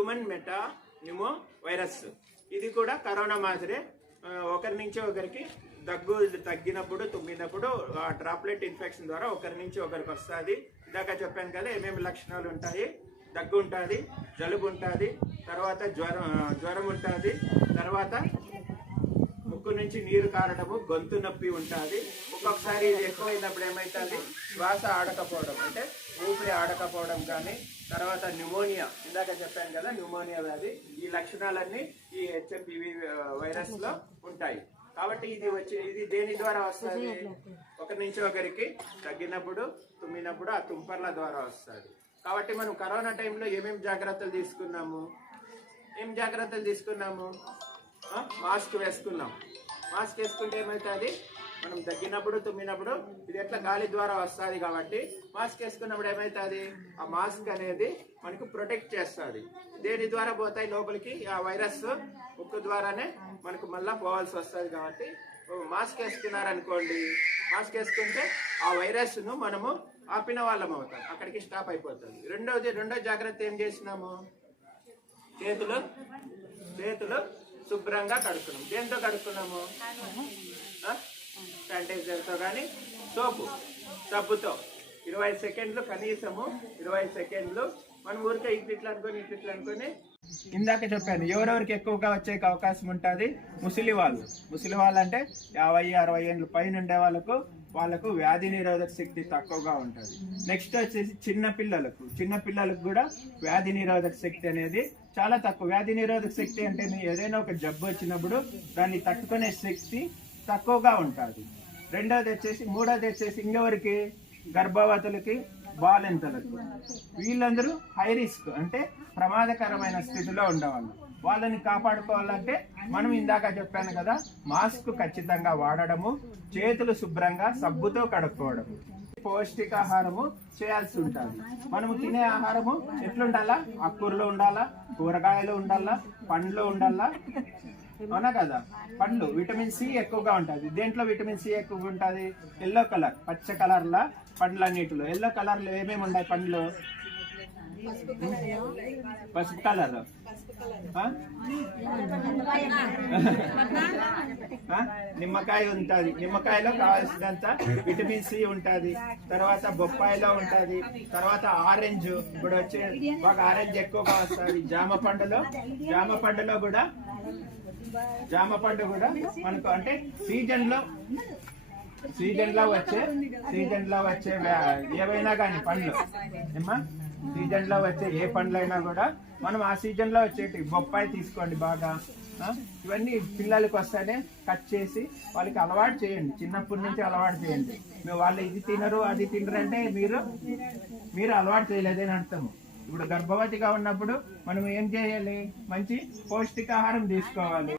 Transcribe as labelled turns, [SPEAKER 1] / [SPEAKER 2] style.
[SPEAKER 1] Human meta pneumo virus ఇది కూడా corona మాదిరే ఒకరి నుంచి ఒకరికి దగ్గు తగ్గినప్పుడు తుమ్మినప్పుడు ఆ డ్రాప్లెట్ ఇన్ఫెక్షన్ ద్వారా ఒకరి నుంచి ఒకరికి వస్తుంది. ఇందాక చెప్పాను కదా ఏమేమి లక్షణాలు ఉంటాయి? దగ్గు ఉంటుంది జలుబు ఉంటుంది తర్వాత జ్వరం జ్వరం ఉంటుంది తర్వాత ముక్కు నుంచి నీరు కారడము గొంతు నొప్పి ఉంటుంది. ఒక్కొక్కసారి ఇది ఎక్కువైనప్పుడు ఏమవుతుంది శ్వాస ఆడకపోవడం. అంటే ఊపిరి ఆడకపోవడం కానీ తర్వాత న్యూమోనియా. ఇందాక చెప్పాను కదా న్యూమోనియా వ్యాధి. ఈ లక్షణాలన్నీ ఈ హెచ్ఎంపివి వైరస్లో ఉంటాయి. కాబట్టి ఇది వచ్చి ఇది దేని ద్వారా వస్తుంది? ఒకరి నుంచి ఒకరికి తగ్గినప్పుడు తుమ్మినప్పుడు ఆ తుంపర్ల ద్వారా వస్తుంది. కాబట్టి మనం కరోనా టైంలో ఏమేమి జాగ్రత్తలు తీసుకున్నాము? ఏం జాగ్రత్తలు తీసుకున్నాము? మాస్క్ వేసుకున్నాం. మాస్క్ వేసుకుంటే ఏమవుతుంది? మనం తగ్గినప్పుడు తుమ్మినప్పుడు ఇది ఎట్లా గాలి ద్వారా వస్తుంది కాబట్టి మాస్క్ వేసుకున్నప్పుడు ఏమవుతుంది ఆ మాస్క్ అనేది మనకు ప్రొటెక్ట్ చేస్తుంది. దేని ద్వారా పోతాయి? లోపలికి ఆ వైరస్ ముక్కు ద్వారానే మనకు మళ్ళా పోవాల్సి వస్తుంది కాబట్టి మాస్క్ వేసుకున్నారనుకోండి మాస్క్ వేసుకుంటే ఆ వైరస్ను మనము ఆపిన వాళ్ళం అవుతాం. అక్కడికి స్టాప్ అయిపోతుంది. రెండోది రెండో జాగ్రత్త ఏం చేసినాము? చేతులు చేతులు శుభ్రంగా కడుక్కున్నాము. దేంతో కడుక్కున్నాము? శానిటైజర్తో కానీ సోపు సబ్బుతో. ఇరవై సెకండ్లు కనీసము ఇరవై సెకండ్లు. మనం ఊరికే ఇట్లా అనుకొని ఇట్లా అనుకొని. ఇందాక చెప్పాను ఎవరెవరికి ఎక్కువగా వచ్చే అవకాశం ఉంటుంది? ముసలి వాళ్ళు. ముసలి వాళ్ళు అంటే యాభై అరవై ఏళ్ళు పైన ఉండే వాళ్ళకు వాళ్ళకు వ్యాధి నిరోధక శక్తి తక్కువగా ఉంటుంది. నెక్స్ట్ వచ్చేసి చిన్న పిల్లలకు. చిన్న పిల్లలకు కూడా వ్యాధి నిరోధక శక్తి అనేది చాలా తక్కువ. వ్యాధి నిరోధక శక్తి అంటే ఏదైనా ఒక జబ్బు వచ్చినప్పుడు దాన్ని తట్టుకునే శక్తి తక్కువగా ఉంటుంది. రెండోది వచ్చేసి మూడోది వచ్చేసి ఇంకెవరికి? గర్భవతులకి బాలింతలకు. వీళ్ళందరూ హై రిస్క్ అంటే ప్రమాదకరమైన స్థితిలో ఉండేవాళ్ళు. వాళ్ళని కాపాడుకోవాలంటే మనం ఇందాక చెప్పాను కదా మాస్క్ ఖచ్చితంగా వాడడము చేతులు శుభ్రంగా సబ్బుతో కడుక్కోవడము. పౌష్టికాహారము చేయాల్సి ఉంటుంది. మనము తినే ఆహారము ఎట్లుండాలా? ఆకుకూరలో ఉండాలా? కూరగాయలు ఉండాలా పండ్లు ఉండాలా? అవునా కదా? పండ్లు విటమిన్ సి ఎక్కువగా ఉంటుంది. దేంట్లో విటమిన్ సి ఎక్కువగా ఉంటుంది? ఎల్లో కలర్ పచ్చ కలర్ లా పండ్లన్నిటిలో. ఎల్లో కలర్లో ఏమేమి ఉన్నాయి పండ్లు? పసుపు కలర్. నిమ్మకాయ ఉంటుంది. నిమ్మకాయలో కావాల్సినంత విటమిన్ సి ఉంటుంది. తర్వాత బొప్పాయిలో ఉంటుంది. తర్వాత ఆరెంజ్ ఇప్పుడు వచ్చే మాకు ఆరెంజ్ ఎక్కువగా వస్తుంది జామ పండులో జామ పండులో కూడా జామ పండు కూడా మనకు అంటే సీజన్లో సీజన్లో వచ్చే సీజన్లో వచ్చే ఏవైనా కానీ పండ్లు. ఏమ్మా? సీజన్లో వచ్చే ఏ పండ్లైనా కూడా మనం ఆ సీజన్లో వచ్చేటి బొప్పాయి తీసుకోండి బాగా. ఇవన్నీ పిల్లలకి వస్తేనే కట్ చేసి వాళ్ళకి అలవాటు చేయండి. చిన్నప్పటి నుంచి అలవాటు చేయండి. మేము వాళ్ళు ఇది తినరు అది తినరు అంటే మీరు మీరు అలవాటు చేయలేదని అర్థము. ఇప్పుడు గర్భవతిగా ఉన్నప్పుడు మనం ఏం చేయాలి? మంచి పౌష్టికాహారం తీసుకోవాలి.